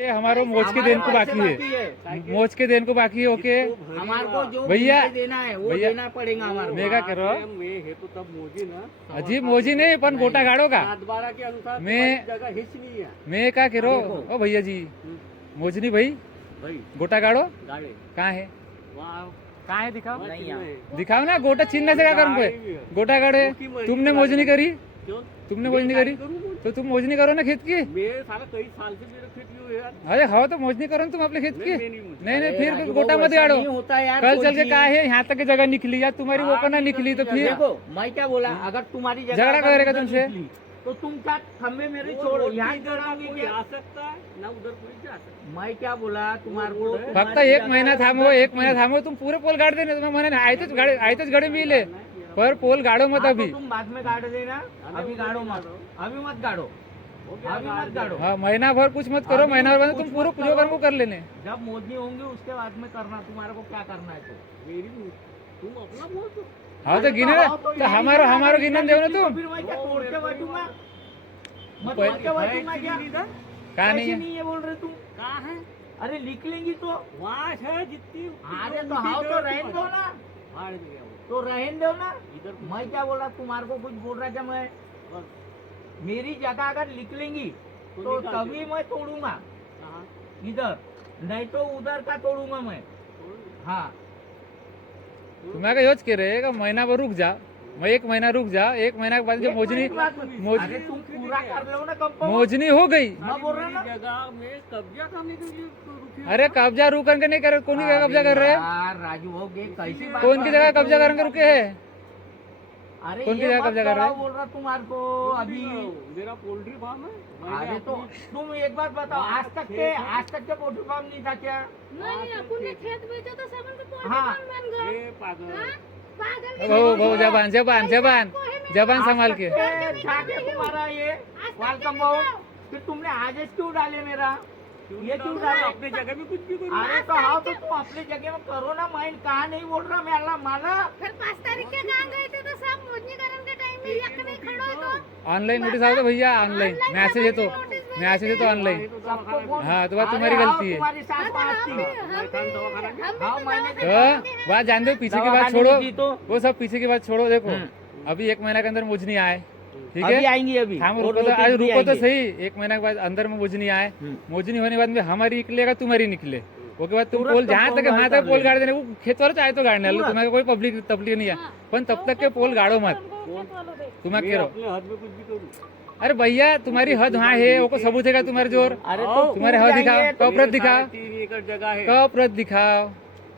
ये हमारो मोच के देन को बाकी है, मोच के देन को बाकी है। ओके हमारे को जो भैया, देना है वो भैया, देना पड़ेगा हमारे मैं क्या करो हे तो तब मोजी ना अजी मोजी नहीं पण गोटा गाड़ो का 7-12 के अनुसार मैं- जगह हिच नहीं है मैं क्या करो ओ भैया जी मोजनी भाई भाई गोटा गाड़ो गाड़े कहाँ है वहाँ कहाँ है दिखाओ नहीं यहाँ। दिखाओ ना गोटा चिन्ह से क्या करूँ कोई गोटा गाड़े तुमने मोजनी करी क्यों तुमने मोजनी करी तो तुम मोजनी करो ना खेत की मैं साला कई साल से मेरे खेत में यार अरे हो तो मोजनी करो ना तुम अपने खेत की नहीं नहीं नहीं फिर राजू गोटा बाबू, मत ऐसा गाड़ो नहीं होता यार, कल कोई चल के भी। क्या है यहाँ तक की जगह निकली या तुम्हारी वो करना निकली तो फिर देखो मैं क्या बोला, अगर तुम्हारी जगह झगड़ा अगर करेगा उधर तुमसे। निकली, तो तुम क्या खम्बे मेरे छोड़ो यहाँ कराओगे कोई क्या? आ सकता है ना उधर कोई जा सकता है। मैं क्या बोला तुम्हारे को फक्त तुम्हारी एक जगह महिना अगर थांबो उधर एक महिना थांबो तुम पूरे पोल गाड़ देने तुम्हें मैंने आयतच गड़े मिले पर पोल गाड़ो मत हाँ, तो अभी तुम बाद में गाड़ देना, अभी गाड़ो मत, अभी मत गाड़ो, अभी मत गाड़ो। हाँ महीना भर कुछ मत करो अभी महीना भर कुछ तुम पूरे मत जो करो। को कर लेने जब मोदी होंगे उसके बाद में करना, तुम्हारे को क्या करना है तो। मेरी तुम अपना बोल दो हाँ तो गिने हाँ, तो तो यही हमारो करना हमारो है, गिनन इधर देव ना निकली तो तुम फिर मैं क्या तोड़ के बैठूंगा, मत पहले- तोड़ के बैठूंगा क्या? कहा नहीं कैसे है नहीं है बोल रहे तुम? कहाँ है अरे लिख लेंगी तो। वहाँ है जितनी अरे तो हाँ तो रहने दो ना, हार गया वो तो रहने दो ना। इधर मैं क्या बोला तुम्हारे को कुछ बोल रहा क्या मैं? मेरी जगह अगर लिख लेंगी तो निकाल तभी दो। मैं तोड़ूंगा कहाँ इधर, नहीं तो उधर का तोड़ूंगा मैं। हाँ तुम्हें का योच के रहेगा महीना भर रुक जा मैं एक महीना रुक जा एक महीना के बाद जब मोजनी अरे तुम पूरा कर लो ना कंपाउंड। मोजनी हो गई मैं बोल रहा ना। जगह में कब्जा करने के लिए तो रुके अरे कब्जा रुक करके नहीं कर कौन की जगह कब्जा कर रहे हैं यार राजू हो गए कैसी बात कौन की कर जगह रहे हो कब्जा तुम? करके रुके हैं अरे कौन की ये जगह मत कब्जा कर रहे कराओ हैं? बोल रहा तुम्हारे को अभी। मेरा पोल्ट्री फार्म है अरे तो तुम एक बात बताओ, आज तक के पोल्ट्री फार्म नहीं था क्या? नहीं अपन ने खेत बेचा तो सबन को पोल्ट्री हाँ। फार्म बन गया। ये पागल हाँ? पागल के बहु नहीं बहु बोलो। जबान जबान जबान जबान संभाल के जाके तुम्हारा ये वाल कंपाउंड फिर तुमने आज क्यों डाले मेरा? ये क्यों डाले? अपने जगह में कुछ भी करो अरे तो हाँ तो तुम अपनी जगह में करो ना, मैं कहा नहीं बोल रहा, मैं अल्लाह माना। फिर 5 तारीख के कहाँ गए थे तो सब मोजनीकरण के टाइम में यक नहीं खड़ो तो ऑनलाइन नोटिस आओ तो भैया ऑनलाइन मैसेज है तो मैसेज है तो ऑनलाइन सबको फोन- हाँ, तो बात अरे तुम्हारी हाँ, गलती है। तुम्हारी सास हम पास भी थी। हाँ, तो मैंने दवा- बात जान दो पीछे की बात दवाखाने छोड़ो में थी तो वो सब पीछे की बात छोड़ो देखो अभी एक महीना के अंदर मुझ आए ठीक अभी है आएंगी अभी हम और रुको तो notice आज भी रुको तो आएंगे। सही एक महीना के बाद अंदर में मुझ आए मुझ होने के बाद में हमारी निकलेगा तुम्हारी निकले उसके बाद तुम तुरंत पोल जहाँ तक कंपाउंड वहाँ कर तक पोल लेना। गाड़ देने वो खेत वाले चाहे तो गाड़ने लो तुरंत। तुम्हें कोई पब्लिक तकलीफ नहीं है पण तब तक के पोल गाड़ो मत तुम्हें मैं कह रहो अपने हाथ में कुछ भी करूँ अरे भैया तुम्हारी हद वहाँ है वो को सबूत है तुम्हारे जोर अरे आओ, तो तुम्हारे कूद हद दिखाओ जाएंगे तो- कपरत दिखाओ 3 एकड़ जगह है कब प्रत दिखाओ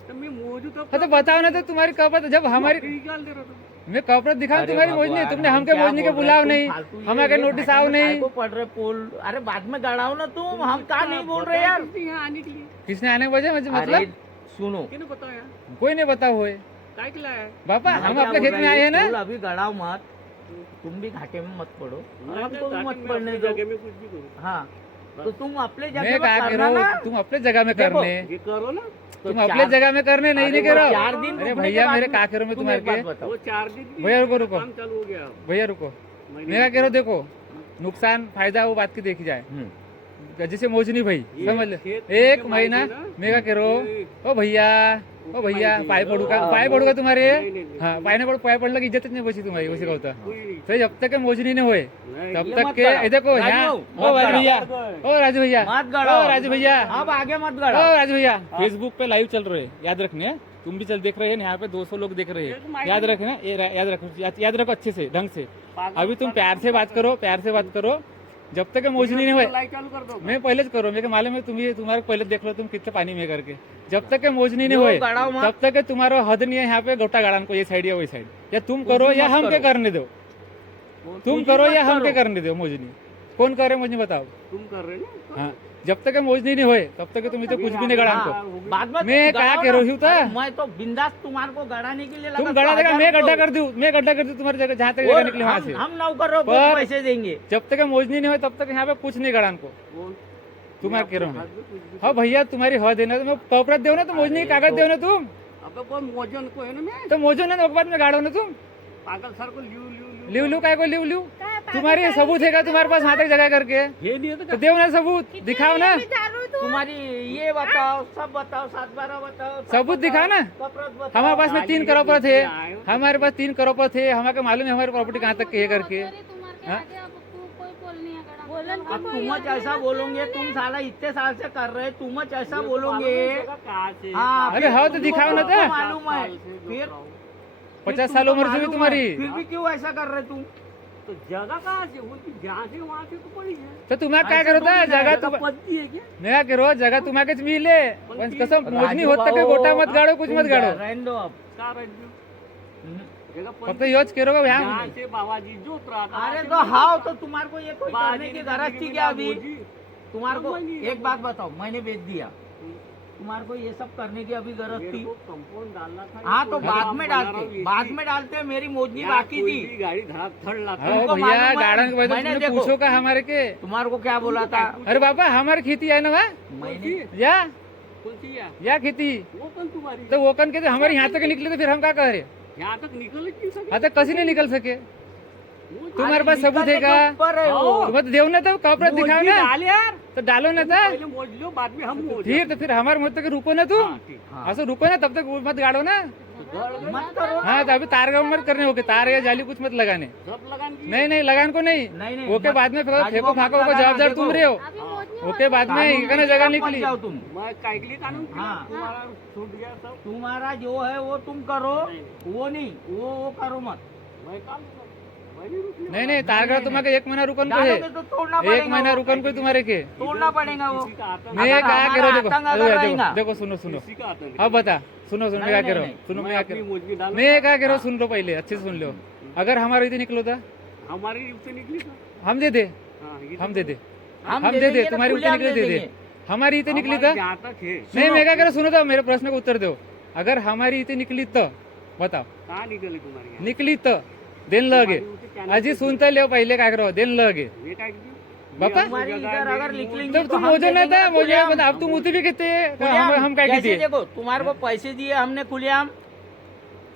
तो मैं मौजूद हाँ तो बताओ ना तो तुम्हारी कपरत जब हमारी निकाल दे रहा था मैं कपरत दिखाऊं अरे तुम्हारी भगवान, मोजनी तुमने हम हमके क्या मोजनी के बोल रहे बुलाओ हैं? नहीं तुम फालतू ये हमारे ये नोटिस भाषण आओ में नहीं काय को पढ़ रहे पोल? अरे बाद में गड़ाओ ना तुम, हम कहा नहीं बोल रहे यार। यहाँ आने के लिए किसने आने के वजह अरे मतलब सुनो, किन्हें बताया कोई नहीं पता हुए काय के लाया बापा मैं हम क्या अपने बोल खेत में रहा आए हैं ये ना पोल अभी गड़ाओ मत, तुम भी घाटे में मत पड़ो, मैं हमको भी ताकि मत मैं पड़ने अपनी दो। जगह में कुछ भी करूँ हाँ तो तुम अपने मैं जगह में क्या कह करना रहा ना। हूँ तुम अपने जगह में देखो, करने ये करो ना तो तुम अपने चार- जगह में करने नहीं अरे नहीं कह वो रहा 4 दिन अरे रुकने के भैया बाद मेरे में क्या कह रहा हूँ मैं तुम तुम्हारे एक बात के बताओ। वो 4 दिन की भैया रुको रुको काम चालू हो गया भैया रुको मैं क्या कह रहा हूँ देखो नुकसान फायदा वो बात की देखी जाए जैसे मोजनी भाई ये समझ ले खेत एक के महीना मायने ना, मैं क्या कह रहा हूँ ये- ओ भैया पाय पडूका हाँ, पाय पडूका तुम्हारे नहीं, नहीं, नहीं। हाँ पाय पडलं की इज्जतच नाही बची तुम्हारी उसी का होता कोई- तो जब तक के मोजनी नहीं हुए नहीं, तब ये तक मत के गड़ाओ। ये देखो राजू, यहाँ मत ओ राजू भैया गड़ाओ। ओ राजू भैया मत गड़ाओ। ओ राजू भैया अब आगे मत ओ गड़ाओ। राजू भैया फेसबुक पे लाइव चल रहे हैं याद रखने हैं। तुम भी चल देख रहे हैं यहाँ पे 200 लोग देख रहे हैं याद रखना याद रखो अच्छे से ढंग से अभी तुम प्यार से बात करो जब तक के मोजनी नहीं हुए लाइट चालू कर दो मैं पहले करो मेरे मालूम है तुम्हारे पहले देख लो तुम कितने पानी में करके जब तक के मोजनी नहीं यो हुए गड़ाओ मत। तब तक के तुम्हारा हद नहीं है यहाँ पे गोटा गाड़ान को ये साइड या वही साइड या तुम करो भी या मत हमके करो। करने दो तुम भी करो मत या हमके करो। करने दो मोजनी कौन करे मुझे बताओ तुम कर रहे ना हाँ जब तक के मोजनी नहीं हुए तब तक के तुम इधर कुछ भी नहीं गड़ान को हाँ, बाद में मैं तुम क्या गड़ाओ कह रही ना। हूँ तो? अरे मैं तो बिंदास तुम्हारे को गड़ाने के लिए लगा, तुम तो गड़ा देगा 1000 मैं गड्ढा रुपये कर दूँ मैं गड्ढा कर दूँ तुम्हारी जगह जहाँ तक और जगह निकले वहाँ से हम नौकरों को पर- पैसे देंगे। जब तक के मोजनी नहीं हुए तब तक यहाँ पे कुछ नहीं गड़ान को बोल तुम्हारे कह रहा हूँ हाथ मैं। में कुछ भी- हाँ भैया तुम्हारी हद है ना तो मैं कपड़ा दो ना तो मोजनी की कागज दो ना तुम अब कोई मौजन को है ना मैं तो मोजो ना बाद में गाड़ो ना तुम पागल सर को लियो लियो लिव लिव काय को लिव लिव काय पागल तुम्हारी काय सबूत है क्या तुम्हारे पास वहाँ तक जगह करके ये नहीं है तो तो देव ना सबूत किती दिखाओ ना मी दारू तू तुम्हारी ये बताओ, सब बताओ, 7-12 बताओ, सब सबूत बताओ, दिखाओ ना। कपड़त बताओ। हमारे पास में 3 करोड़ पर थे, हमारे पास 3 करोड़ पर थे, हमारे को मालूम है हमारी प्रॉपर्टी कहाँ तक है करके। अरे तुम्हारे हाँ? आगे अब तू कोई बोल नहीं है गड़ा। बोलन अब तुम ऐसा बोलोगे, तुम साला इतने साल से कर रहे, तुम ऐसा बोलोगे। कहाँ से हाँ, अरे फिर हाँ तो तुमको दिखाओ ना तुमको तो। मालूम है, फिर 50 तुमको साल उम्र से भी मालूम है, तुम्हारी। फिर भी क्यों ऐसा कर रहे तुम? तो जगह कहाँ से वो जहाँ से वहाँ से तो पड़ी है तो तुम्हाला काय ऐसे करो थोड़ी ना जगह है, तुम पत्ती है क्या मैं करो जगह तुम्हारे मिले पण कसं मोजणी राजू होत का भाऊ, गोटा मत गाडो कुछ तुम मत गाडो रहने दो अब। का रज्जू जगह फक्त पत्ती योच करो का जहाँ ह्या से बाबाजी जोत रहा था अरे तो हाँ, तो तुम्हारे को ये कोई करने की गरज थी क्या अभी? बाबाजी तुम्हारे को समझ नहीं एक बात बताओ, मैंने बेच दिया, तुम्हारे को ये सब करने की अभी गरज मेरे थी? को कंपाउंड डालना था हाँ तो कोई बाद काम में बना रहा डालते, हूँ बाद इसी। में डालते, मेरी मोजनी यहाँ बाकी कोई थी। भी गाड़ी धड़क थड़ लाता हाँ तुमको भैया मालूम है, गार्डन के वजह मैंने तुमने देखो। पूछो का हमारे के तुम्हारे को क्या बोला था? अरे बाबा हमारी खेती है ना वहाँ मैंने या कौन सी है या खेती वो कौन तुम्हारी तो वो कन के हमारे यहाँ तक निकले तो फिर हम क्या कह रहे यहाँ तक निकल ही नहीं सके हाँ तो कसी नहीं निकल सके वो तुम्हारे पास सबूत है का ऊपर है वो। हाँ। तो मत देव ना तो कपड़ा दिखाओ मोजनी ना डाल यार तो डालो ना था पहले मोज लो बाद में हम मोज फिर तो फिर हमारे मुझ तक रुको ना तुम हाँ, ठीक। हाँ। असं रुको ना तब तक वो मत गाड़ो ना तो गड़ गड़ मत करो ना। हाँ तो अभी तार गाँव मत करने होके तार या जाली कुछ मत लगाने सब लगान की नहीं नहीं लगान को नहीं नहीं नहीं ओके मत- बाद में राजू फेंको भाऊ, फाको मत को लगाना, जवाबदार देखो। तुम रहे हो अभी मोजनी ओके बाद में कानून इकने के जगह खिलाफ मत निकली जाओ तुम। मैं काइकली कानून किया, हाँ। तुम्हारा छूट गया सब तुम्हारा जो है वो तुम करो, नहीं। वो नहीं, वो करो मत। मैं काम मैं नहीं रुकने नहीं नहीं तारगढ़ तुम्हारे 1 महीना रुकन को डालोगे है तो तोड़ना 1 पड़ेगा महीना वो। रुकन को तुम्हारे के तोड़ना पड़ेगा वो। किसी का आतंक मैं अगर क्या हमारा करो देखो आतंक अगर देखो रहेगा। देखो सुनो सुनो किसी का आतंक अब बता सुनो सुनो मैं क्या नहीं, कह रहा नहीं, हूँ सुनो मैं मैं क्या अपनी कह मोजनी डाल मैं क्या कह रहा हूँ सुन लो पहले अच्छे से सुन लो अगर हमारे इतने निकलो था हमारी उससे निकली था हम दे दे हाँ, ये हम तो दे दे हम हम दे दे दे देंगे ना, तुम्हारी उतने खुलेआम निकले दे दे दे देंगे। हमारी इतने निकली हमारी था जहाँ तक है नहीं मैं क्या कह रहा हूँ, सुनो तो मेरे प्रश्न का उत्तर दो अगर हमारी इतने निकली तो बताओ कहाँ निकले तुम्हारी यहाँ? निकली तो दिन लगे तुम्हारी उसे चैनल अजी पे सुनता ले पहले क्या करो दिन लगे ये काय की? बापा? ये तुम्हारी जगह इधर अगर मेरी निकलेंगी तब तो तुम हम मुझे दे नहीं देंगे था मुझे खुलेआम। बता अब तुम उतने भी कितने खुलेआम। हम क्या जैसे किए देखो तुम्हारे को पैसे दिए हमने खुलेआम,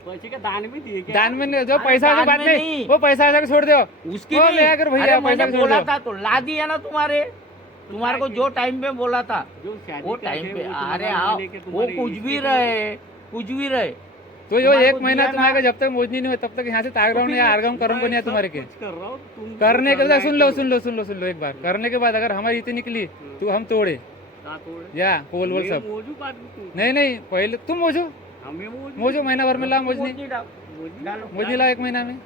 पैसे का दान भी दिए क्या? दान में जो अरे पैसा दान की बात में नहीं नहीं। वो पैसा आके छोड़ दो उसकी वो नहीं। ले आकर भैया अरे पैसा मैंने छोड़ बोला दो था तो ला दिया ना तुम्हारे को जो टाइम पे बोला था जो शादी वो करके टाइम पे वो अरे तुम्हारा आओ लेके वो तुम्हारी कुछ भी इज्जत रहे, कुछ भी रहे। तो यो तुम्हारे 1 को महीना दिया ना। तुम्हारे जब तक मोजनी नहीं हो तब तक यहाँ से तारगांव नहीं आरगांव करम को नहीं है तुम्हारे के कुछ कर रहा हूँ, तुम करने के करना बाद है सुन लो तो सुन लो सुन लो सुन लो एक बार करने के बाद अगर हमारी इतनी निकली तो हम तोड़े का तोड़े? या पोल वोल मैं सब मोजू बाद में तू। नहीं नहीं पहले तुम मोजो हमें मोजू मोजो महीना भर में ला मोजनी मोजनी डाल। मोजू डालो। मोजनी ला 1 महीना में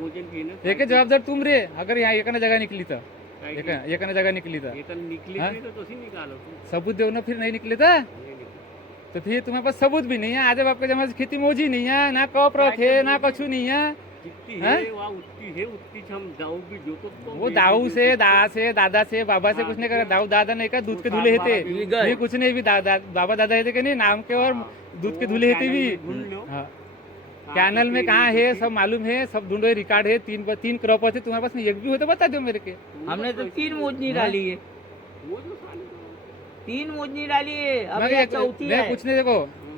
मोजन की ना एक जवाबदार तुम रे अगर यहाँ एक जगह निकली तो काय एक की? एक जगह निकली तो ये तो निकली हाँ? थी तो कशी निकालो तू सबूत दो ना फिर नहीं निकले था नहीं निकली। तो फिर तुम्हारे पास सबूत भी नहीं है आधे बाप के जमा से खेती मोजी नहीं है ना कप थे ना कछु नहीं है जितनी हाँ? है वहाँ उतनी है उतनी से हम दाऊ भी जो तो वो दाऊ से दादा से बाबा से कुछ नहीं करे दाऊ दादा नहीं का दूध के वो धुले सात हेते बारह बीघा है। भी कुछ नहीं भी बाबा दादा हेते के नहीं नाम के और दूध के धुले हेते भी हाँ कैनल में कहाँ है सब मालूम है सब ढूंढो रिकॉर्ड है 3 क्रॉप थे तुम्हारे पास में एक भी होता बता दो मेरे के हमने तो 3 मोजनी डाली है, वो जो साले का- 3 मोजनी डाली है, अब मैं ये चौथी मैं है। कुछ नहीं देखो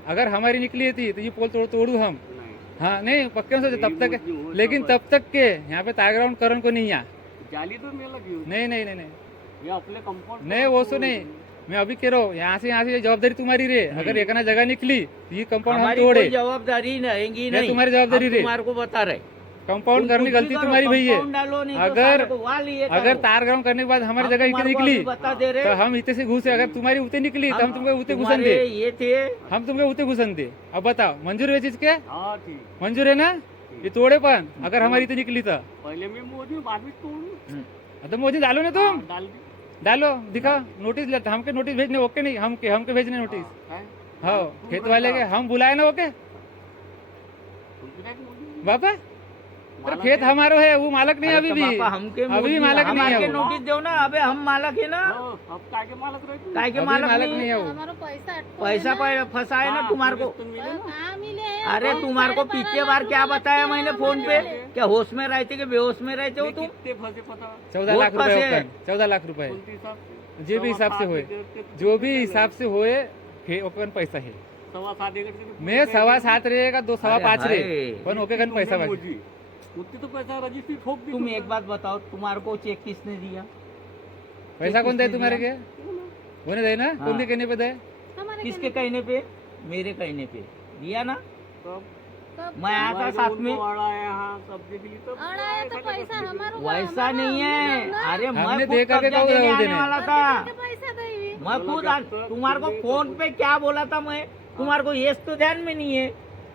अगर हमारी निकली थी तो ये पोल तोड़ू हम नहीं हाँ नहीं पक्के से तब तक मोजनी हो लेकिन सब तब तक के यहाँ पे तारग्राउंड करण को नहीं यहाँ जाली तो मैं लगी हुई नहीं नहीं नहीं नहीं ये अपने कंपाउंड नहीं वो सो नहीं मैं अभी कह रहा हूँ यहाँ से ये जवाबदारी तुम्हारी रे अगर एक ना जगह निकली तो ये कंपाउंड हम हमारी तोड़े कोई जवाबदारी रहेगी ये नहीं, तुम्हारी जवाबदारी हम रे। तुम्हारे को बता रहे कंपाउंड तुम करने कुछ गलती भी करो, तुम्हारी भई है compound डालो नहीं तो अगर सारे को वाल ये करो। अगर तार ग्राउंड करने के बाद हमारी हम जगह इतनी तुम्हारे को निकली अभी बता दे रहे तो हम इतने से घुसे अगर तुम्हारी उतने निकली तो हम तुमको उतने घुसन तुम्हारे दे ये थे हम तुमको उतने घुसन दे अब बताओ मंजूर है चीज के हाँ ठीक मंजूर है ना ये तोड़े पण अगर हमारी इतनी निकली तो पहले मैं मोजू बाद में तोड़ू तो मुझे डालो ना तुम डाल दी डालो दिखाओ नोटिस लेते हमके नोटिस भेजने ओके नहीं हमके भेजने नोटिस है? हाँ खेत वाले के हम बुलाए ना ओके तुमको क्या मोजू? बापा अरे मालक खेत है? हमारो है वो मालक नहीं अरे अभी तो भी पापा हमके अभी भी मोजनी- मालक हम नहीं है आके वो। नोटिस दो ना, अबे हम मालक है ना, हाँ, अब काय के मालक रहे तू? काय के अभी मालक मालक नहीं नहीं है वो हमारा पैसा अटको पैसा है ना। फंसा है ना हाँ, तुम्हारे को। पुलिस तो मिले ना। कहाँ मिले हैं? अरे बहुत तुम्हारे को सारे पिछले 12 बार लाख क्या रुपए बताया लगते मैंने हैं फोन पे, हमारे। क्या होश में रहते कि बेहोश में रहते हो ये तुम? कितने फंसे पता 14 लाख बहुत रुपए फंसे। ओपन 14 लाख रुपए कौन सी हिसाब से? जे भी हिसाब से होए जो भी हिसाब से होए ओके पैसा है 7.25 एकड़ के मैं 7.25 रहेगा 2 5.25 रे हाय। पण ओके कन पैसा बाकी उतनी तो पैसा रजिस्ट्री ठोक दी तुम एक बात बताओ, तुम्हारे को चेक किसने दिया? पैसा कौन दे तुम्हारे के होने दे ना हाँ। कौन के कहने पे दे हमारे किसके कहने पे? मेरे कहने पे दिया ना। कब कब मैं आया था साथ में। अड़ा है यहाँ सब्जी के लिए तब अड़ा है तो पैसा हमारा वैसा नहीं है, अरे मैं हमने खुद दे करके कब्जा कब देने राहुल आने देने? वाला था। पैसा दे मैं खुद तुम्हारे को फोन पे क्या बोला था मैं? तुम्हारे को ये तो ध्यान में नहीं है।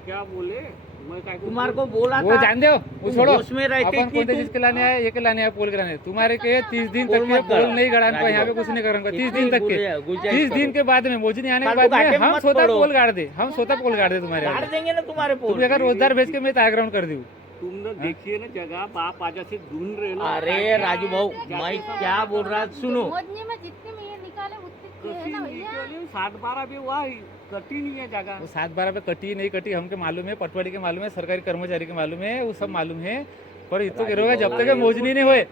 क्या बोले मैं काय को तुम्हारे को बोला वो था जान दो वो छोड़ो होश में रहते अपन कि कौन से तुम- चीज के लाने आए ये के लाने आए पोल के लाने आए। तुम्हारे के 30 दिन पोल तक के मत पोल गड़ा। नहीं गड़ान को राजू यहाँ पे बाबू। कुछ नहीं करूंगा 30 इतनी दिन तक के गुंजाइश 30 दिन करो। के बाद में मोदी आने के फालतू बाद में घाटे हम मत स्वतः पड़ो। पोल गाड़ दे हम स्वतः पोल गाड़ दे तुम्हारे गाड़ यहाँ। देंगे ना तुम्हारे तुम पोल। अगर रोजगार भेज के मैं ग्राउंड कर दूँ तुमने देखिए ना जगह बाप आजा से ढूंढ रहे ना अरे राजू भाऊ मैं क्या बोल रहा सुनो। मोदी में जितने में ये निकाले उतने कशी है ना भैया। निकले 60-12 भी हुआ कटी नहीं है जगह वो 7-12 पे कटी नहीं कटी हमके मालूम है पटवारी के मालूम है सरकारी कर्मचारी के मालूम है वो सब मालूम है पर इतो करोगा जब तक मोजनी नहीं होए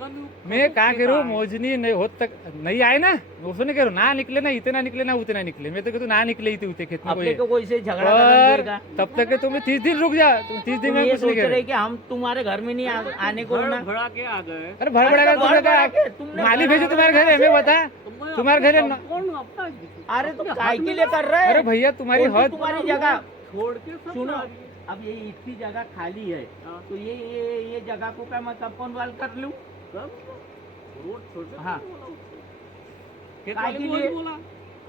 मैं कहा करूँ मोजनी नहीं हो तक नहीं आए ना उसको नहीं करूँ ना निकले ना इतना निकले ना उतना निकले मैं तो कहता ना निकले इतने उतने खेत में अपने कोई को कोई से झगड़ा और करना तब तक के तुम्हें 30 दिन रुक जा तुम 30 दिन तुम में ये कुछ नहीं सोच कर रहे कि हम तुम्हारे घर में नहीं आने को ना। भड़ा के आ गए अरे भड़ भड़ा कर भड़ भड़ा के तुमने तुमने माली भेजो तुम्हारे घर है मैं बता तुम्हारे घर है ना- कौन अपना अरे तुम काय के लिए कर रहे अरे हैं? भैया तुम्हारी कौन सी हद तुम्हारी जगह छोड़ के सब सुनो ला दिए। अब ये इतनी जगह खाली है हाँ। तो ये जगह को क्या मैं कंपाउंड कर लूं? कब? रोड छोड़ हाँ। खेत काय वाले के को लिए? बोला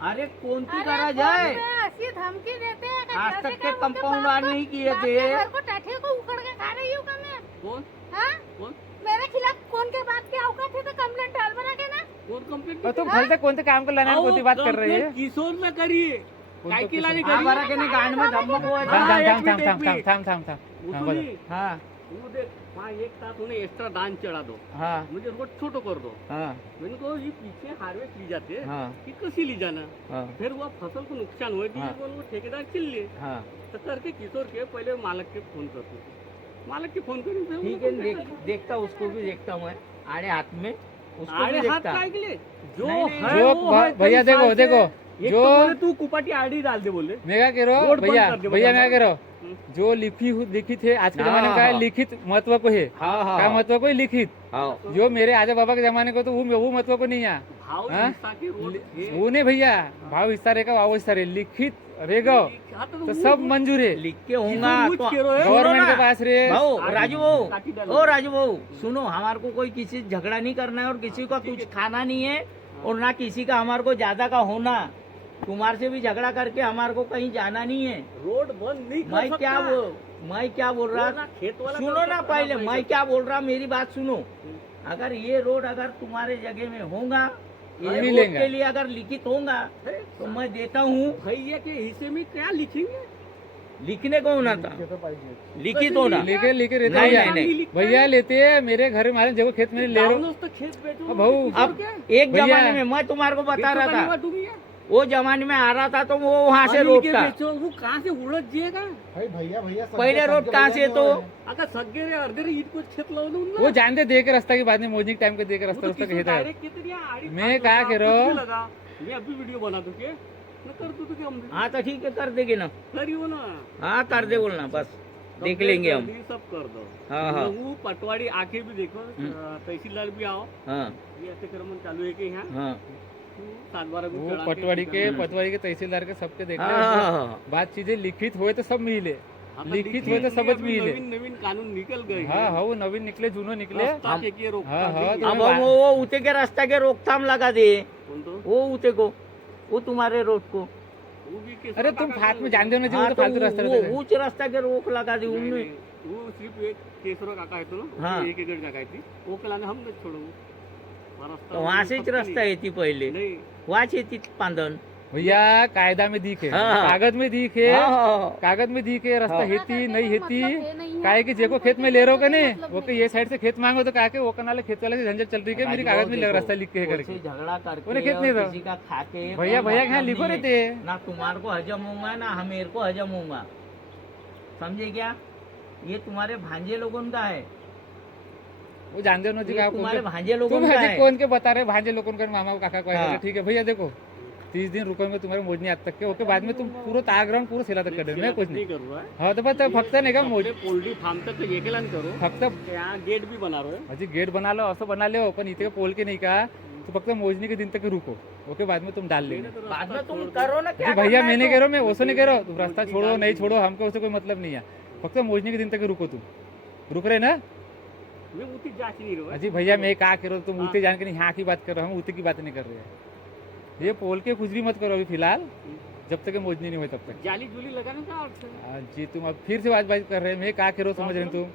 अरे कौन सी अरे गरज है? कौन में ऐसी धमकी देते हैं कि आज जैसे तक कि के उनके कंपाउंड बाप नहीं को- किए बाप थे। के घर को टाठे को उखड़ के खा रही हूँ क्या मैं? कौन हाँ? कौन मेरे खिलाफ कौन के बात की औकात है तो कंप्लेंट डाल बना के ना। कौन कंप्लेंट और तुम भलते कौन से काम को लाने की बात कर रही है किशोर ना करिए काय के लाने हाँ बरा के नहीं गांड में धमक हुआ थाम था। थाम थाम थाम थाम थाम थाम थाम हाँ, बोलो। हाँ वो देख वहाँ एक साथ उन्हें एक्स्ट्रा दान चढ़ा दो हाँ मुझे रोड छोटो कर दो हाँ मैंने कहा ये पीछे हार्वेस्ट ली जाते हैं हाँ कि कसी ली जाना हाँ फिर वो फसल को नुकसान हुए हाँ। वो ठेकेदार चिल ले हाँ तो करके किशोर के पहले मालक के फोन करते थे मालक के फोन करी फिर ठीक है देखता उसको भी देखता हूँ मैं आड़े हाथ में उसको आड़े भी हाथ देखता। काय के लिए जो नहीं, नहीं, है जो वो है, भैया कई देखो साल से। देखो एक जो तो बोले तू कुपाटी आड़ी डाल दे बोले मैं क्या कह रहा हूँ रोड बंद भैया कर दे, भैया मैं क्या कह रहा हम्म। हूँ जो लिखित है आज के हाँ, जमाने में क्या है हाँ। लिखित महत्व को है हाँ क्या हाँ महत्व को है लिखित हाँ जो मेरे आजा बाबा के जमाने को तो वो महत्व को नहीं है भाव हाँ? हिस्सा के रोड थे। वो नहीं भैया भाव हिस्सा रहेगा भाव हिस्सा रहे लिखित रहेगा हाँ, तो वो- सब मंजूर है लिख के होगा कुछ तो करो है। सुनो गवर्नमेंट ना। के पास रे भाऊ आड़ी- राजू भाऊ काटी डालो। ओ राजू भाऊ सुनो हमारे को कोई किसी से झगड़ा नहीं करना है और किसी का कुछ खाना नहीं है और ना किसी का हमारे को ज्यादा का होना। तुम्हारे से भी झगड़ा करके हमारे को कहीं जाना नहीं है। रोड बंद नहीं कर मैं सकता। क्या बोल रहा वो ना खेत वाला सुनो कर ना सकता पहले है मैं क्या बोल रहा मेरी बात सुनो। अगर ये रोड अगर तुम्हारे जगह में होगा ये रोड मिलेगा। के लिए अगर लिखित होगा तो मैं देता हूँ। भैया के हिस्से में क्या लिखेंगे लिखने को होना था लिखित होना। लेके लेके रहते नहीं, भैया नहीं, नहीं। भैया लेते हैं मेरे घर में मारे जगह खेत में ले रहा हूँ तो खेत बेचो भाऊ, अब एक भैया। जमाने में मैं तुम्हारे को बता रहा था बेचो का वो जमाने में आ रहा था तो वो वहाँ से अनिल के रोकता। बेचो वो कहाँ से उड़त जिएगा पहले रोड कहाँ से तो आता सगळे रे अर्धे रे इतको खेत लावून वो जानते दे के रास्ता के बाद में मोजनी के टाइम के दे के रास्ता रास्ता के हेता है डायरेक्ट कितनी आड़ी मैं फाड़ क्या लगा, कह रहा हूँ? कुछ भी लगा मैं अभी वीडियो बना दूं के मैं कर दूं तो क्या हम हाँ तो ठीक है कर देंगे ना। करियो ना हाँ कर दे बोलना बस देख लेंगे हम। सब कर दो हाँ, हाँ। वो पटवारी आके भी देखो तहसीलदार भी आओ हाँ ये अतिक्रमण चालू है कि यहाँ हाँ 7-12 वो पटवारी के तहसीलदार के सबके देख हाँ, ले हाँ, बात चीजें लिखित हुए तो सब मिले आता लिखित हुए तो सबच मिले नवीन नवीन कानून निकल गए हाँ हाँ वो नवीन निकले जूनो निकले रस्ता के के रोकता हाँ, हाँ, नहीं। तो अब हम वो उते के रास्ता के रोकथाम लगा दे कौन तो? वो उते को वो तुम्हारे रोड को। वो भी केस अरे तुम काका फात का- में जान दो ना हाँ तो तो फालतू रास्ता वो रहता है। ऊंच रास्ता के रोक लगा दी नहीं, उनने। नहीं, वो सिर्फ एक केसरो काका है तो ना हाँ। एक एकड़ जगह थी वो कलाने हम नहीं छोड़ो वो रास्ता तो वहाँ से रास्ता येती पहिले नहीं वहाच येती पांदन। भैया कायदा में दिखे हाँ। कागज में दिखे हाँ, हाँ, हाँ। कागज में दिखे रास्ता हाँ। हेती नहीं हेती मतलब है नहीं है। काहे कि जेको खेत में ले रहो का नहीं मतलब वो के ये साइड से खेत मांगो तो काहे के वो कनाले खेत वाले से झंझट चल रही है मेरी कागज में लग रास्ता लिख के है करके उससे झगड़ा करके उन्हें खेत नहीं और दो। किसी का खाके भैया कोई भैया के यहाँ मतलब लिखो नहीं रहते है। ना तुम्हारे को हजम होगा ना हमेर को हजम होगा। समझे क्या? ये तुम्हारे भांजे लोगों का है। वो जानते हो ना जी ये आप तुम्हारे भांजे लोगों तुम का अजी है। कौन के बता रहे भांजे लोगों का मामा को काका को हाँ। है ठीक है भैया देखो 30 दिन रुकोगे तुम्हारे मोजनी आज तक के ओके बाद में तुम पूरा ताग्राउंड पूरा सेला तक कर देना मैं कुछ नहीं कर रहा है हाँ तो बस फक्त नाही का मोज आपले पोल्ट्री फार्म तक ये केला नहीं करो फक्त यहाँ गेट भी बना रहे हो अजी गेट बना लो असं बना लो पण इथे पोल के नाही का तो फक्त मोजनी के दिन तक रुको, ओके, बाद में तुम डाल लेना। बाद में तुम करो ना, क्या जी भैया करना है मैं नहीं तो। कह रहा हूँ, मैं वैसे नहीं कह रहा हूँ, तुम रास्ता छोड़ो नहीं छोड़ो हमको उससे कोई मतलब नहीं है, फक्त मोजनी के दिन तक रुको, तुम रुक रहे ना। मैं उतनी जांच नहीं रहा अजी भैया मैं कहा कह रहा हूँ, तुम उते जान के नहीं यहाँ की बात कर रहे हो, हम उते की बात नहीं कर रहे हैं। ये पोल के कुछ भी मत करो अभी फिलहाल, जब तक ये मोजनी नहीं हुई तब तक। जाली जुली लगाने का अर्थ है। जी तुम अब फिर से बात कर रहे हैं, मैं कहा कह रहा हूँ समझ रहे हो तुम,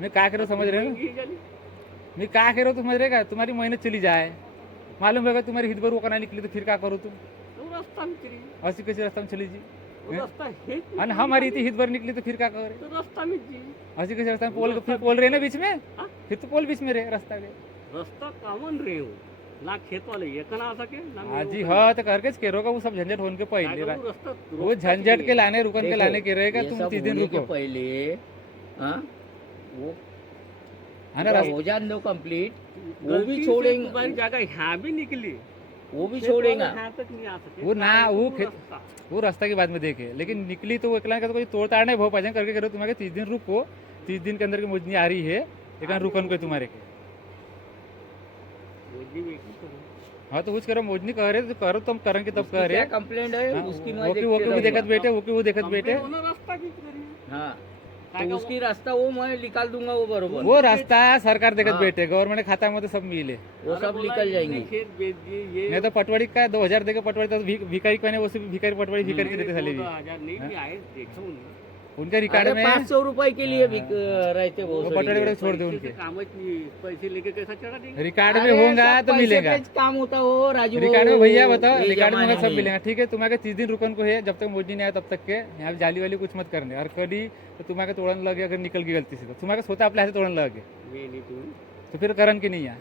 मैं कहा कह रहा हूँ समझ रहे हो, महंगी है जाली। मैं कहा कह रहा हूँ समझ रहेगा, तुम्हारी मेहनत चली जाए, मालूम होगा तुम्हारी हित भर वो करना निकली तो फिर क्या करो तुम, वो रास्ता में चली, ऐसी कैसी रास्ता में चली जी, वो रास्ता है और हमारी इतनी हित भर निकली तो फिर क्या करे, तो रास्ता में जी। ऐसी कैसी रास्ता में पोल, फिर पोल रहे ना बीच में, हाँ? फिर तो पोल बीच में रहे रास्ता के। रास्ता कॉमन रहे हो ना, खेत वाले ये कना आ सके ना हाँ मेरे जी वो हाँ, तो करके कह वो सब झंझट होने के पहले कना। वो रास्ता वो झंझट के लाने रुकन के देखो, लाने के रहेगा, ये तुम सब 30 दिन होने के रुको, पहले हाँ वो है ना पूरा रास्ता। हो जाने दो कंप्लीट, वो गलती भी से छोड़ेंगे, तुम्हारी जगह यहाँ भी निकली, वो भी खेत वाले छोड़ेगा। यहाँ तक नहीं आ सके। वो ना वो खेत रास्ता। वो रास्ता की बात में देखे, लेकिन निकली तो वो एकला का तो कोई तोड़ ताड़ नहीं भाव पाए करके करो, तुम्हारे 30 दिन रुको, 30 दिन के अंदर की मोजनी आ रही है, एक रुकन को तुम्हारे के। वो जी मैं की करूँ? हाँ तो कुछ करो, मोजनी कह रहे तो करो, तुम करेंगे तब कह रहे। क्या कंप्लेंट है हाँ, उसकी वो की वो देखत बेटे, वो की वो देखत बेटे, कंप्लेंट होना रास्ता की करिए। हाँ काय तो का उसकी रास्ता वो मैं निकाल दूंगा वो बरोबर, वो रास्ता सरकार देखत हाँ। बेटे, गवर्नमेंट खाता में तो सब मिले, वो अरे सब बोला निकल इसने जाएंगे। खेत बेच दिए ये नहीं तो पटवारी का 2000 देके पटवारी तो भिखारी कहने, वो सिर्फ भिखारी पटवारी भिखारी के देते साले भी, 2000 नहीं भी आए देखो उन्हें। उनके रिकॉर्ड में 500 रुपए के लिए भी रहते वो वो पटवारी बड़े छोड़ दे पैसे उनके से काम नहीं, पैसे लेके कैसा चढ़ा देंगे? रिकॉर्ड में अरे होगा सब तो पैसे मिलेगा, पे काम होता हो राजू, रिकॉर्ड में भैया बताओ, ये रिकॉर्ड में जमाने सब मिलेगा, ठीक है। तुम्हारे 30 दिन रुकन को है, जब तक मोदी नहीं आया तब तक के यहाँ पे जाली वाली कुछ मत करने, और कभी तो तुम्हारे तोड़न लगे, अगर निकल गई गलती से तो तुम्हारे सोता अपने हाथ से तोड़न लगे, मैं नहीं तू तो फिर करण की नहीं है,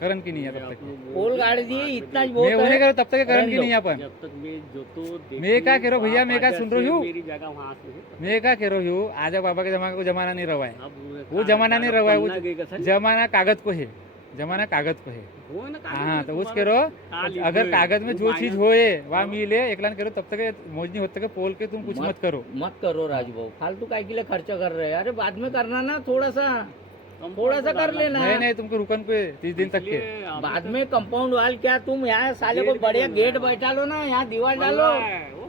करण की नहीं है तब तक। पोल गाड़ दिए इतना मैं बहुत उन्हें है। करो तब तक करण की नहीं है अपन। जब तक मैं जो तो मैं क्या कह रहा हूँ भैया, मैं क्या सुन रही हूँ, मेरी जगह वहाँ से है। मैं क्या कह रही हूँ, आजा बाबा के जमाने को जमाना नहीं रहा है, अब वो जमाना नहीं रहा है, पन्ना गएगा वो सर। जमाना कागज को है, जमाना कागज को है। वो है ना कागज हाँ में तो उस तुम्हारा करो, काली अगर है, कागज में वो जो चीज माइनस- होए वहाँ मिले, एकलान करो तब तक मोजनी होते तक पोल के तुम कुछ मत करो। मत करो राजू भाऊ, फालतू काय के लिए खर्चा कर रहे हैं, अरे बाद में करना ना, थोड़ा सा कंपाउंड थोड़ा सा कर डालना। लेना। नहीं नहीं, तुमको रुकन को 30 दिन तक के। इसलिए अभी बाद तक में कंपाउंड वाल क्या, तुम यहाँ साले को गेट भी बढ़िया बन रहा गेट है। बैठा लो ना, यहाँ दीवार बन डालो, रहा है, वो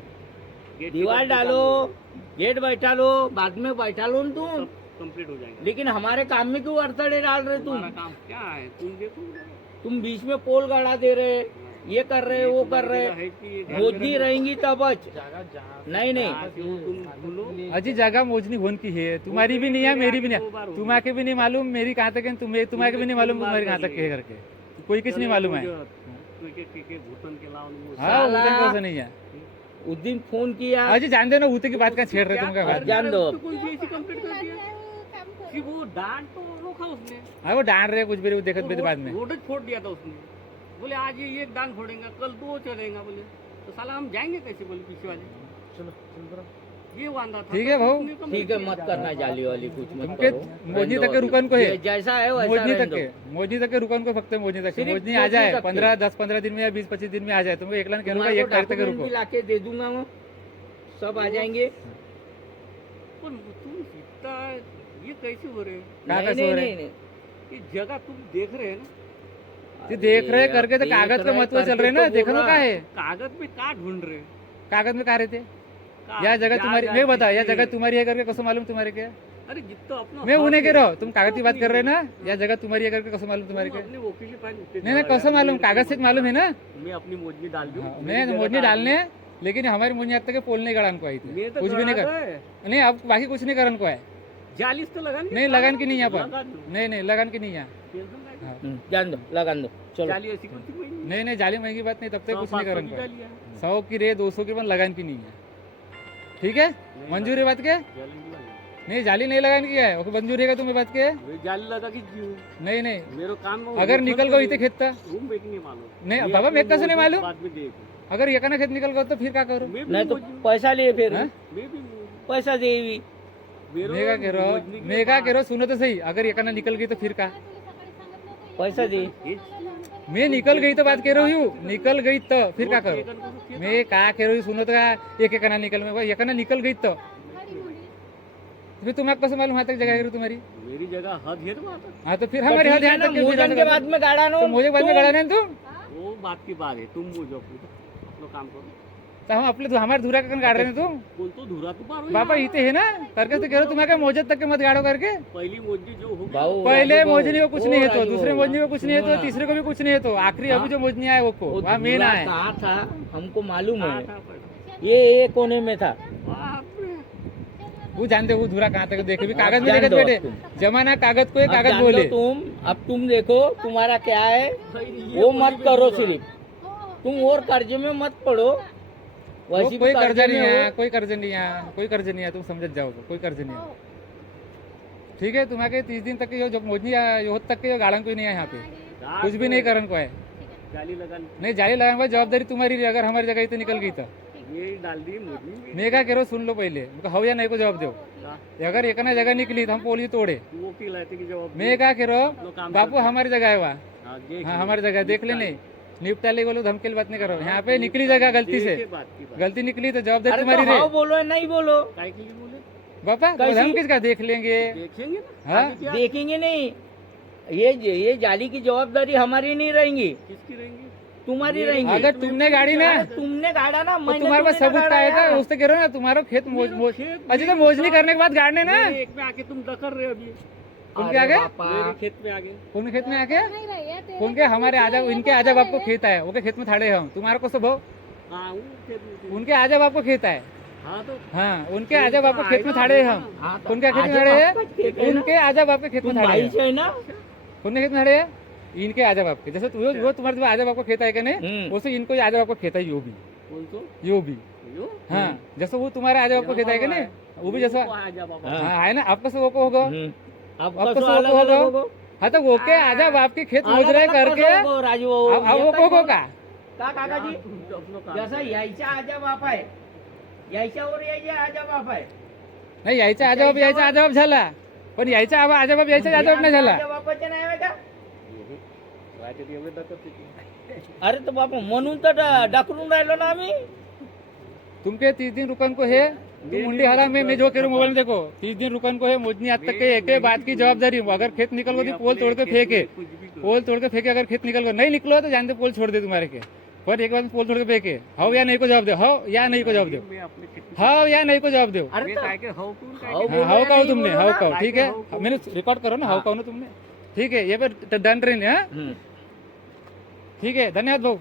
गेट की दीवार कंप्लीट डालो, डालो, गेट बैठा लो, बाद में बैठा लो ना तुम। सब कंप्लीट हो जाएगा। लेकिन हमारे काम में क्यों अड़थड़े डाल रहे तुम्हारा तुम? काम क्या है, तुम देखो तुम बीच में पोल गड़ा दे रहे, ये कर रहे वो कर रहे, है कि ये मोदी रहेंगी तब नहीं नहीं जहाँ से वो तुम खुलो, अजी जगह मोजनी होन की है, तुम्हारी भी नहीं है मेरी भी नहीं है, तुम्हारे भी नहीं मालूम मेरी कहाँ तक है, तुम्हारे भी नहीं मालूम तुम्हारी कहाँ तक है करके, कोई किसी नहीं मालूम है। भूतन के लाओ हाँ उधर कैसे नहीं है। उस दिन फोन किया, अजी जानते हो ना उते की बात का छेड़ रहे तुम क्या बात। जान दो अब। कौन सी ऐसी कंप्लीट कर दिया काम करो। कि वो डांट तो रोका उसने, हाँ वो डांट रहे कुछ भी, वो देखत भी बाद में। रोड ही फोड़ दिया था उसने, बोले आज ये एक डांट फोड़ेगा, कल दो चलेगा, बोले तो साला हम जाएंगे कैसे, बोले पीछे वाले ये वांदा था। ठीक है भाऊ, उसने complete ठीक है, किया। मत करना जाली वाली, कुछ मत तुमके करो। मोजनी तक के रुकन को है, जैसा है वैसा मोजनी रहने तक दो। के, मोजनी तक के रुकन को फक्त मोजनी तक के, सिर्फ मोजनी आ मोजनी जाए तक के। 15-10-15 दिन में या 20-25 दिन में आ जाए, तुमको एकला कह तुम्हारे 1 को तारीख तक डॉक्यूमेंट रुको। भी लाके दे दूंगा मैं, सब आ जाएंगे। पण तुम इतना ये कैसे हो रहे हैं? क्या नहीं कैसे नहीं हो रहे नहीं नहीं। ये जगह तुम देख रहे हैं ना, ये देख रहे अरे करके तो देख कागज का रहे महत्व चल करके रहे ना, तो देखो बोल क्या रहा। है कागज में का ढूंढ रहे हैं? कागज में कहा रहे थे, का- या जगह जा- तुम्हारी, जा- मैं बता या किसकी- जगह तुम्हारी है करके कसम मालूम तुम्हारे क्या। अरे जितना अपना मैं उन्हें हक कह है, रहा हूँ, तुम कागज की बात अपनी- कर रहे हैं ना, या जगह तुम्हारी है करके कसम मालूम तुम्हारे तुम क्या। अपने वकील पास नहीं नहीं कसम मालूम, कागज से मालूम है ना। मैं अपनी मोजनी डाल दूं, हाँ, मेरी मैं जगह मोजनी डाल डालने, लेकिन हमारी मोजनी आज तक पोल नहीं गड़ान को आई दूं। थी, मैं तो कुछ भी नहीं गड़ा कर, है। नहीं अब बाकी कुछ नहीं करन को है, जालिस तो लगान नहीं लगान की नहीं है अपन, लगा दूं। नहीं नहीं लगान की नहीं है। तेल दूंगा। हाँ। जान दो, लगान दो, चलो। जाली ऐसी कुछ कोई नहीं। नहीं नहीं जाली महंगी बात नहीं, तब तक कुछ नहीं 100-500 करन की को है। जाली है। 100 की रे 200 की, लगान की नहीं है, ठीक है। मंजूर है बात के, जाली नहीं लगाई। नहीं जाली नहीं लगान की है, ओके मंजूरी है तुम्हें बात के। मैं जाली लगा के जीव, नहीं नहीं, मेरो काम में अगर वो निकल खर्च गई तो नहीं- खेत रूम बेच नहीं मालूम। नहीं मैं बाबा अपनी मैं कैसे नहीं मोजनी मालूम, बाद में देखूं। अगर ये ना खेत निकल गया तो फिर क्या करूँ। मैं भी नहीं तो मोजनी- पैसा लिए फिर, हाँ? मैं भी मोजनी। पैसा दे भी। मेरो मैं क्या कह रहा मोजनी हूँ, के मैं क्या बाद- कह रहा हूँ, सुनो तो सही, अगर ये निकल गई तो फिर क्या। पैसा दे। मैं निकल गई तो बात कह रही हूँ, निकल गई तो फिर क्या करूँ। एक अनको खेत- मैं क्या कह रही हूँ, सुनो तो क्या, एक निकल में एक निकल गई तो फिर तुम्हें कसं मालूम वहाँ तक जगह है तुम्हारी? मेरी जगह हद है ना वहाँ तक। हाँ तो फिर हमारी हद यहाँ तक क्यों? मोजन के बाद में गाड़ा नो तो मुझे बाद में गड़ा नहीं तुम, वो बात की बात है, तुम बुझो अपना काम करो। तो हम अपने हमारे धुरा का गाड़ रहे हैं तुम? बोल तो धुरा तू पार बापा इते है ना करके तो कह रहे तुम्हें क्या मोजत तक के मत गाड़ो करके। पहली मोजी जो होगी बाबू, पहले राजू मोजनी को कुछ बाबू, नहीं है ओ तो राजू दूसरे बाबू, मोजनी को कुछ नहीं है तो सुनो ना। तीसरे को भी कुछ नहीं है तो आखिरी अभी जो मोजनी आया वो को वो वहाँ मेन धुरा आए। कहाँ था हमको मालूम हाँ, है, था पहले। ये कोने में था। बाप रे। वो जानते वो धुरा कहाँ तक देखे भी कागज में जान देखत दो बैठे तुम। जमाना कागज को ये अब कागज जान लो बोले। तुम, अब तुम देखो तुम्हारा क्या है, भाई, ये वो बोली मत भी करो धुरा। सिर्फ तुम और कर्जे में मत पड़ो। वो वैसी कोई भी कर्जा कर्जे नहीं में है, हो। कोई कर्ज नहीं है, कोई कर्ज नहीं है, तुम समझ जाओ कोई कर्ज नहीं है। ठीक है तुम्हारे 30 दिन तक के जो मोजनी होत तक के गाड़न कोई नहीं है यहाँ पे, कुछ भी नहीं करन को है। जाली लगा ली। नहीं जाली लगाने की जवाबदारी तुम्हारी रही, अगर हमारी जगह तो निकल गई तो ये डाल दी मोजी में। मैं क्या करो सुन लो पहले हो या नहीं को जवाब दो। हाँ, अगर एक ना जगह निकली तो हम पोली तोड़े। वो की लाते की जवाब मैं क्या करो लोग काम बापू करते हमारी जगह है वहाँ, हाँ, देख हाँ लो। हमारी जगह देख ले नहीं निपटा ले बोलो धमकी वाली बात नहीं करो। यहाँ पे निकली जगह गलती से, देखे बात की बात। गलती निकली तो जवाबदारी अरे तुम्हारी तो हाँ रहे। बोलो या नहीं बोलो, काय के लिए बोले? बापा कैसी? हम किसका देख लेंगे? देखेंगे ना। हाँ? आगे क्या? देखेंगे नहीं। ये जाली की जवाबदारी हमारी नहीं रहेंगी, किसकी रहेंगी? तुम्हारी ये रहेंगी। अगर तुमने गाड़ी ना अरे तुमने गाड़ा ना, तो मैंने तुम्हारे पास थोड़ी ना सबूत का गाड़ा है था, यार। उससे कह रहे हो ना तुम्हारा खेत मोज मोज खेत अजी तो मोजनी करने के बाद गाड़ने ना मेरे एक में आके तुम दकर रहे हो अभी। उनके अरे आगे? बापा, मेरे खेत में आगे। उनके खेत में आके नहीं रही है तेरे उनके हमारे आजा इनके आजा बाप को खेत है, उनके खेत में थाड़े हम तुम्हारे को सब हाँ, वो खेत में थे। उनके आजा बाप को खेत है। हाँ तो हाँ उनके आजा बाप को खेत में थाड़े हम, हाँ, तो उनके खेत में आजा थाड़े बाप का खेत है, है ना? उनके आजा बाप के खेत में तुम थाड़े भाई है, से है ना। उनके खेत में थाड़े है इनके आजा बाप के। जैसे वो तुम्हारे जो आजा बाप को खेत है कि नहीं हम्म। वैसे इनको आजा बाप को खेत है यो भी बोल तो यो भी। यो हाँ जैसे वो तुम्हारे आजा बाप को खेत है कि नहीं वो भी जैसा वो आजा बाबा। हाँ। हाँ है ना आपका से वो को होगा। अब अब कसो कसो अलग होगा? अलग होगो। हाँ तो वो के आजा बाप के खेत मोज रहे अलग अलग करके कसो होगो, राजू अब वो को होगा का काकाजी अपनो काम जसा यायचा आजा बाप आहे, यायच्यावर यायच्या आजा बाप आहे, नाही यायचा आजा बाप झाला पण यायचा आजा बाप यायचा आजा बाप नाही झाला। आजा बापाचे नाही आहे का? राहते ते एवढे दकर तिथे। अरे तो बापा म्हणून तर डाकरून राहिलो ना आम्ही। तुमके 30 दिन रुकन को है तुम मुंडी हाला मैं जो करूँ मोबाइल में देखो 30 दिन रुकन को है मोजनी आज तक के एक बात की जवाबदारी। अगर खेत निकल गो तो पोल तोड़ के फेंके, कुछ भी करो। पोल तोड़ के फेंके, अगर खेत निकल गो नहीं निकलो तो जानते पोल छोड़ दे तुम्हारे के। पर एक बार पोल तोड़ के फेंके हो या नहीं को जवाब दो, हो या नहीं को जवाब दो, मैं अपने खेत में- हो या नहीं को जवाब दो। अरे मैं तो काय के हव करून काय हव के- बोलो हाँ, हाउ या कहो नहीं तुमने, बोलो हाउ ना? कहो ठीक है हाउ मैंने रिकॉर्ड करो ना, हाउ कहो ना तुमने। ठीक है ये पर डन रहे हाँ हम्म। ठीक है धन्यवाद भाऊ।